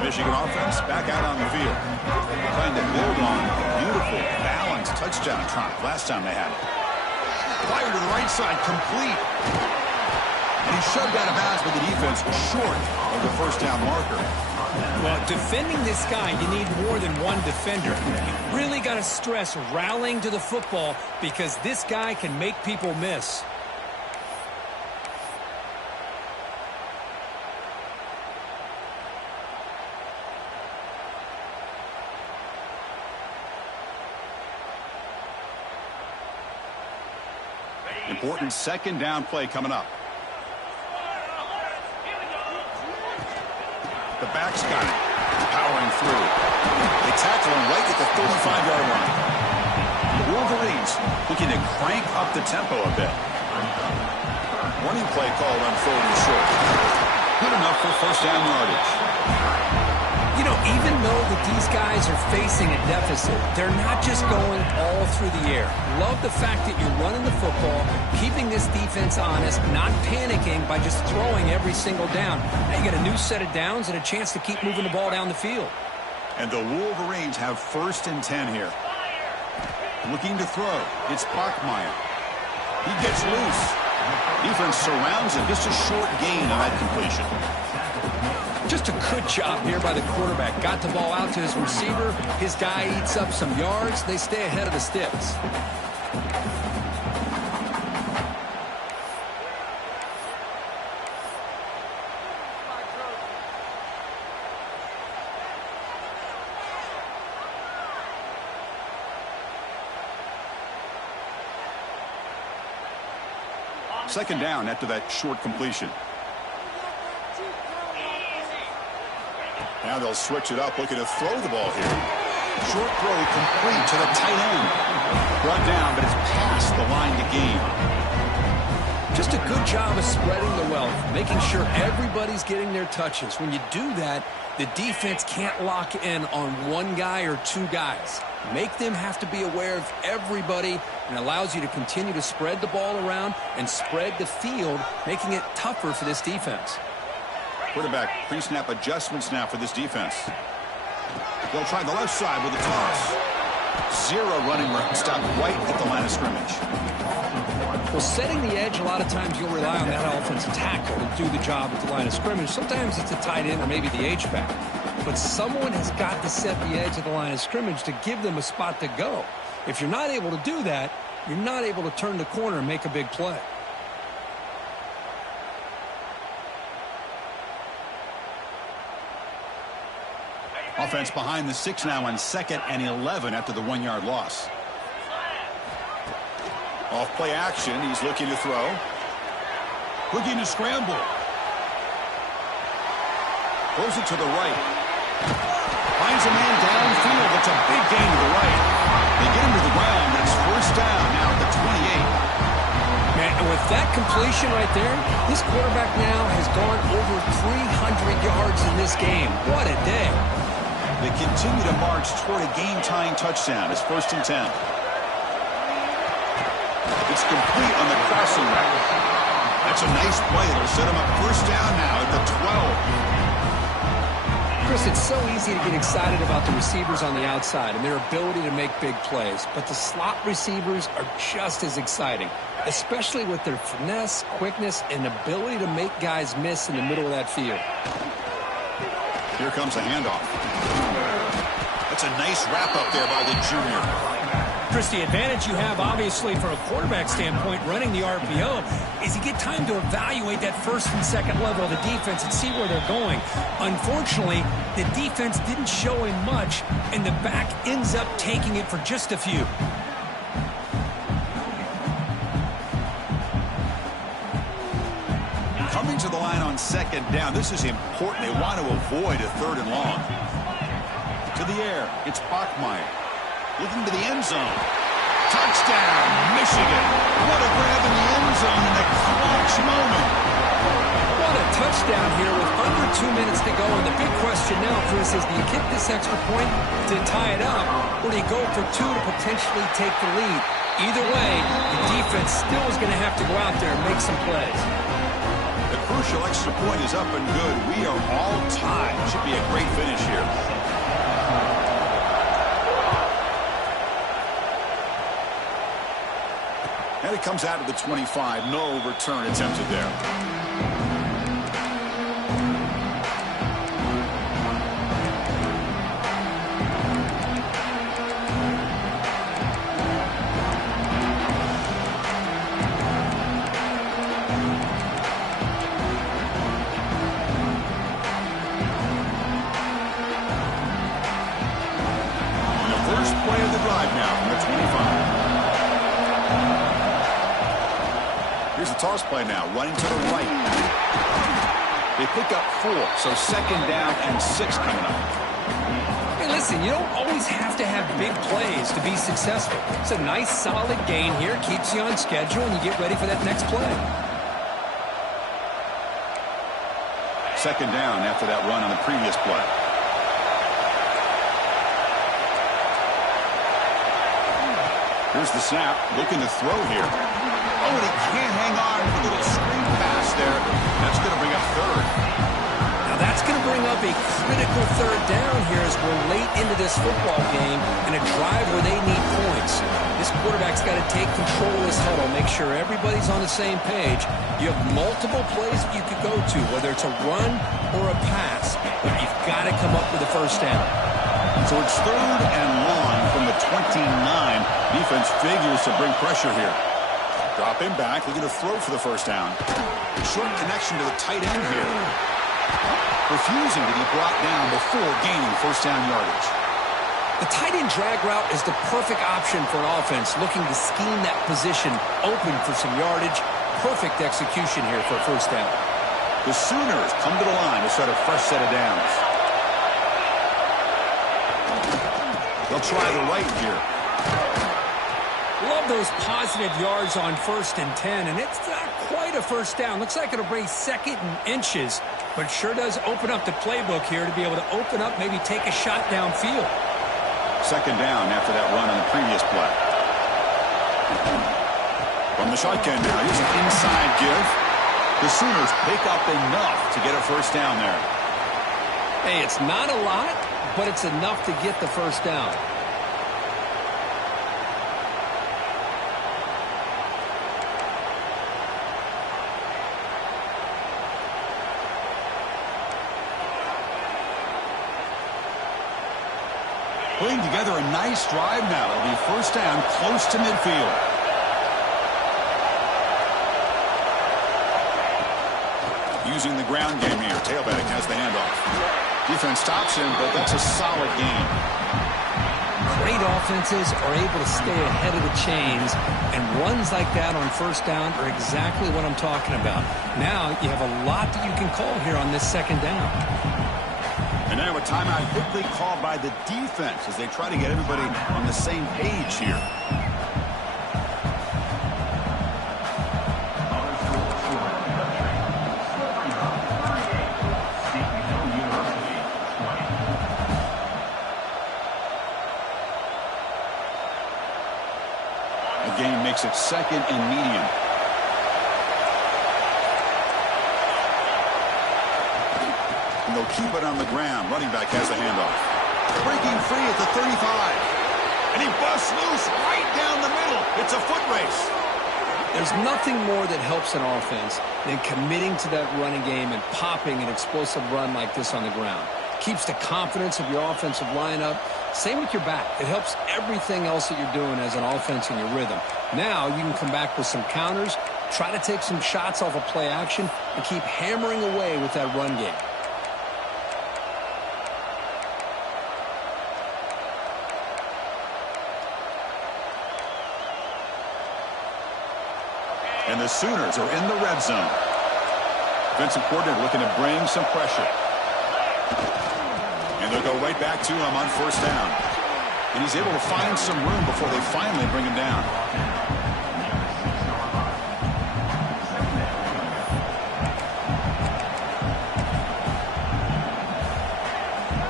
Michigan offense back out on the field. Trying to build on a beautiful, balanced touchdown drive last time they had it. Fire to the right side, complete. And he shoved out of bounds with the defense short of the first down marker. Well, defending this guy, you need more than one defender. You really got to stress rallying to the football because this guy can make people miss. Important second down play coming up. The back's got it. Powering through. They tackle him right at the 35-yard line. The Wolverines looking to crank up the tempo a bit. Running play called on 4th and short. Good enough for first down yardage. You know, even though that these guys are facing a deficit, they're not just going all through the air. Love the fact that you're running the football, keeping this defense honest, not panicking by just throwing every single down. Now you get a new set of downs and a chance to keep moving the ball down the field. And the Wolverines have 1st and 10 here. Looking to throw. It's Bachmeier. He gets loose. Defense surrounds him. Just a short gain on that completion. Just a good job here by the quarterback. Got the ball out to his receiver. His guy eats up some yards. They stay ahead of the sticks. Second down after that short completion. Now they'll switch it up, looking to throw the ball here. Short throw complete to the tight end. Brought down, but it's past the line to gain. Just a good job of spreading the wealth, making sure everybody's getting their touches. When you do that, the defense can't lock in on one guy or two guys. Make them have to be aware of everybody, and allows you to continue to spread the ball around and spread the field, making it tougher for this defense. Quarterback pre-snap adjustments now for this defense. They'll try the left side with a toss. Zero running room. Stop right at the line of scrimmage. Well, setting the edge, a lot of times you'll rely on that offensive tackle to do the job at the line of scrimmage. Sometimes it's a tight end or maybe the H-back. But someone has got to set the edge at the line of scrimmage to give them a spot to go. If you're not able to do that, you're not able to turn the corner and make a big play. Offense behind the 6 now on 2nd and 11 after the 1-yard loss. Off play action, he's looking to throw. Looking to scramble. Throws it to the right. Finds a man downfield. That's a big gain to the right. They get him to the ground, and it's first down now at the 28. Man, and with that completion right there, this quarterback now has gone over 300 yards in this game. What a day. They continue to march toward a game-tying touchdown. It's 1st and 10. It's complete on the crossing route. That's a nice play. It'll set him up first down now at the 12. Chris, it's so easy to get excited about the receivers on the outside and their ability to make big plays, but the slot receivers are just as exciting, especially with their finesse, quickness, and ability to make guys miss in the middle of that field. Here comes a handoff. That's a nice wrap-up there by the junior. Chris, the advantage you have, obviously, from a quarterback standpoint, running the RPO, is you get time to evaluate that first and second level of the defense and see where they're going. Unfortunately, the defense didn't show him much, and the back ends up taking it for just a few. Coming to the line on second down, this is important. They want to avoid a third and long. To the air, it's Bachmeier. Looking to the end zone. Touchdown, Michigan. What a grab in the end zone in a clutch moment. What a touchdown here with under 2 minutes to go. And the big question now, Chris, is do you kick this extra point to tie it up, or do you go for two to potentially take the lead? Either way, the defense still is going to have to go out there and make some plays. The crucial extra point is up and good. We are all tied. Should be a great finish here. And it comes out of the 25. No return attempted there. And the first play of the drive now from the 25. Here's the toss play now, running to the right. They pick up 4, so second down and 6 coming up. Hey, listen, you don't always have to have big plays to be successful. It's a nice, solid gain here, keeps you on schedule, and you get ready for that next play. Second down after that run on the previous play. Here's the snap, looking to throw here. Oh, and he can't hang on for a little screen pass there. That's going to bring up third. Now that's going to bring up a critical third down here as we're late into this football game in a drive where they need points. This quarterback's got to take control of this huddle, make sure everybody's on the same page. You have multiple plays that you could go to, whether it's a run or a pass, but you've got to come up with a first down. So it's third and long from the 29. Defense figures to bring pressure here. Drop him back, looking to throw for the first down. Short connection to the tight end here. Refusing to be brought down before gaining first down yardage. The tight end drag route is the perfect option for an offense looking to scheme that position open for some yardage. Perfect execution here for a first down. The Sooners come to the line to start a fresh set of downs. They'll try the right here. Love those positive yards on 1st and 10, and it's not quite a first down. Looks like it'll bring second and inches, but sure does open up the playbook here to be able to open up, maybe take a shot downfield. Second down after that run on the previous play. From the shotgun now, here's an inside give. The Sooners pick up enough to get a first down there. Hey, it's not a lot, but it's enough to get the first down. Putting together a nice drive now. It'll be first down close to midfield. Using the ground game here. Tailback has the handoff. Defense stops him, but that's a solid game. Great offenses are able to stay ahead of the chains, and runs like that on first down are exactly what I'm talking about. Now you have a lot that you can call here on this second down. And now a timeout quickly called by the defense as they try to get everybody on the same page here. The game makes it second and medium. And they'll They'll keep it on the ground. Running back has the handoff. Breaking free at the 35. And he busts loose right down the middle. It's a foot race. There's nothing more that helps an offense than committing to that running game and popping an explosive run like this on the ground. Keeps the confidence of your offensive lineup. Same with your back. It helps everything else that you're doing as an offense in your rhythm. Now you can come back with some counters, try to take some shots off of play action, and keep hammering away with that run game. And the Sooners are in the red zone. Defensive coordinator looking to bring some pressure. And they'll go right back to him on first down. And he's able to find some room before they finally bring him down.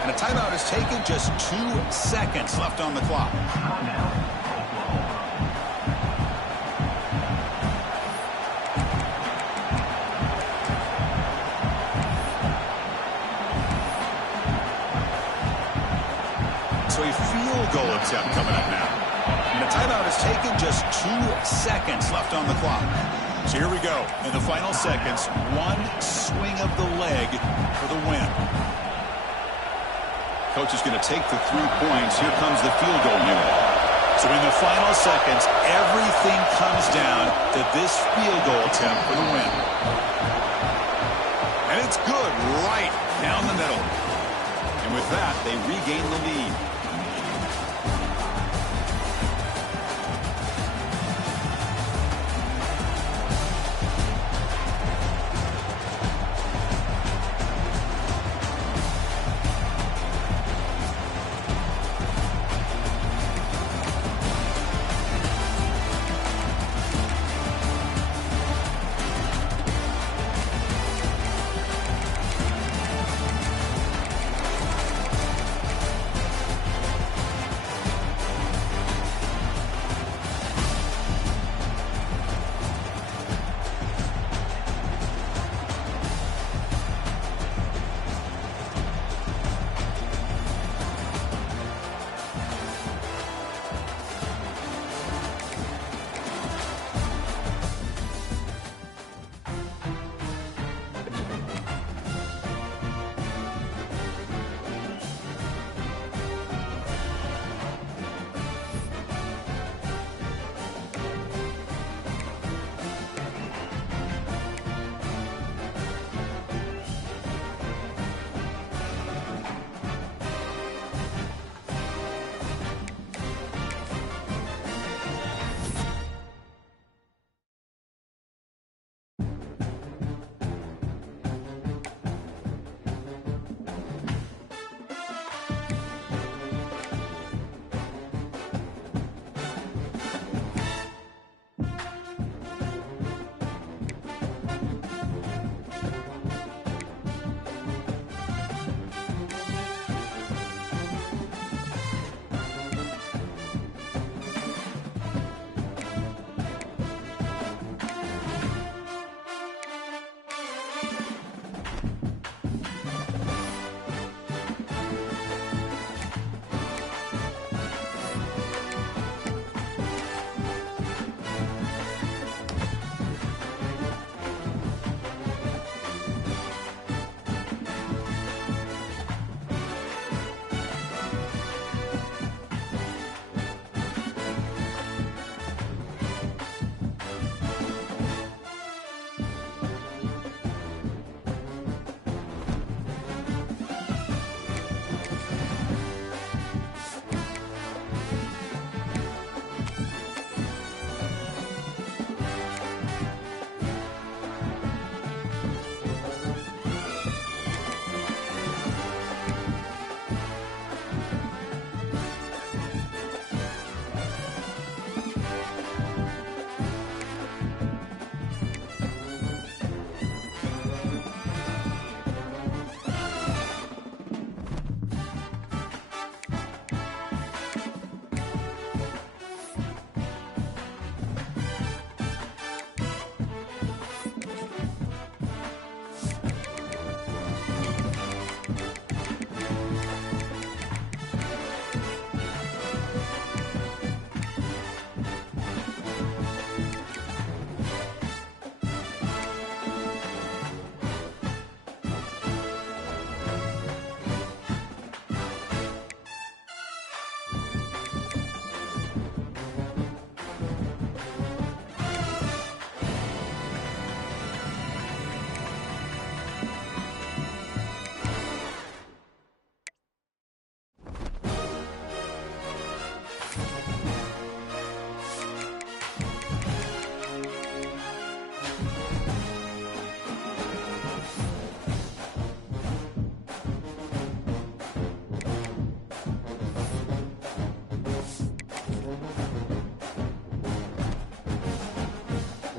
And a timeout is taken, just 2 seconds left on the clock. So a field goal attempt coming up now. And the timeout is taken, just 2 seconds left on the clock. So here we go. In the final seconds, one swing of the leg for the win. Coach is going to take the 3 points. Here comes the field goal unit. So in the final seconds, everything comes down to this field goal attempt for the win. And it's good right down the middle. And with that, they regain the lead.